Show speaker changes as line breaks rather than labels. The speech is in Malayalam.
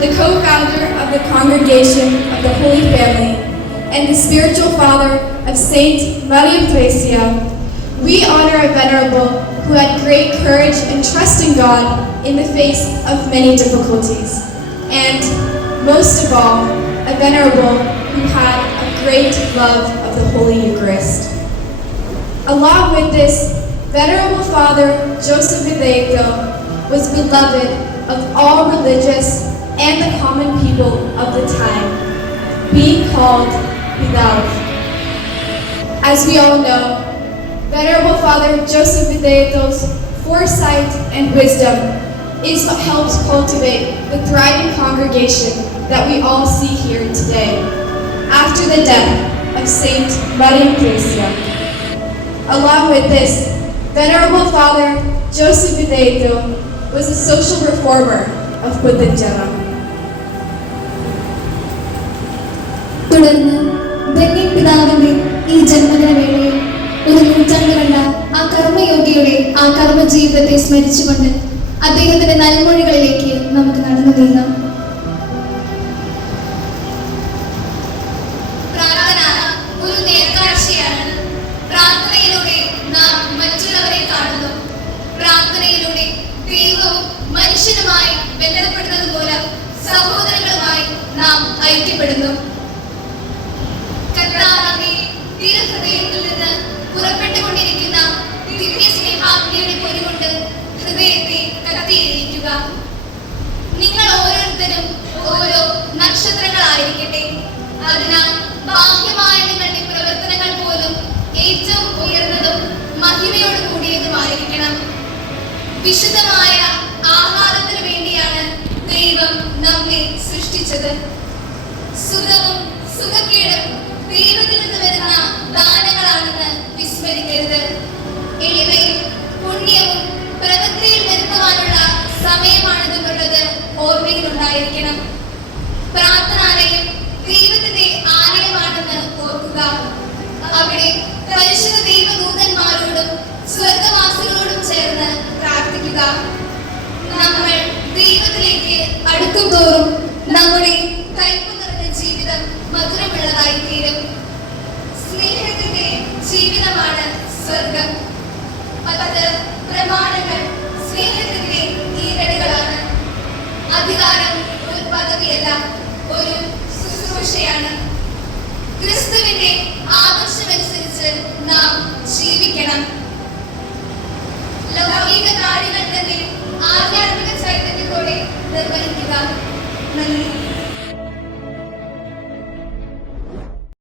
the co-founder of the Congregation of the Holy Family, and the spiritual father of Saint Maria Theresia, we honor a venerable who had great courage and trust in God in the face of many difficulties, and most of all, a venerable who had a great love of the Holy Eucharist. Along with this, Venerable Father Joseph Videto was beloved of all religious and the common people of the time, being called beloved. As we all know, Venerable Father Joseph Videto's foresight and wisdom is what helps cultivate the thriving congregation that we all see here today after the death of Saint Maria Theresia. Along with this, Venerable Father Joseph Videto was a social reformer of Putanjara.
തുടർന്ന് ധന്യൻ ഈ ജന്മദിന ഒരു നൂറ്റാണ്ട് കണ്ട ആ കർമ്മയോഗിയുടെ ആ കർമ്മ ജീവിതത്തെ സ്മരിച്ചുകൊണ്ട് അദ്ദേഹത്തിന്റെ നൽമൊഴികളിലേക്ക് നമുക്ക് നടന്നു നീങ്ങാം.
മനുഷ്യനുമായി ബന്ധപ്പെടുന്നത് പോലെ സഹോദരങ്ങളുമായി നാം ഐക്യപ്പെടുന്നു. നിങ്ങൾ ഓരോരുത്തരും ഓരോ നക്ഷത്രങ്ങളായിരിക്കട്ടെ. അതിനാൽ ബാഹ്യമായ നിങ്ങളുടെ പ്രവർത്തനങ്ങൾ പോലും ഏറ്റവും ഉയർന്നതും മഹിമയോട് കൂടിയതുമായിരിക്കണം വിശുദ്ധമായ ദൈവത്തിൽ നിന്ന് വരുന്ന ദാനങ്ങളാണെന്ന് വിസ്മരിക്കരുത്. എളിമയും പുണ്യവും പ്രവൃത്തിയിൽ വരുത്തുവാനുള്ള സമയമാണിതെന്നുള്ളത് ഓർമ്മയിലുണ്ടായിരിക്കണം. പ്രാർത്ഥനാലയം ദൈവത്തിന്റെ ആലയമാണെന്ന് ഓർക്കുക. അവിടെ പരിശുദ്ധ ദൈവദൂതന്മാരോടും സ്വർഗവാസികളോടും ചേർന്ന് പ്രാർത്ഥിക്കുക. നമ്മൾ ദൈവത്തിലേക്ക് അടുക്കും കാര്യങ്ങൾക്കെങ്കിലും ആധ്യാത്മിക ചൈതന്യത്തോടെ നിർവഹിക്കുക. നന്ദി.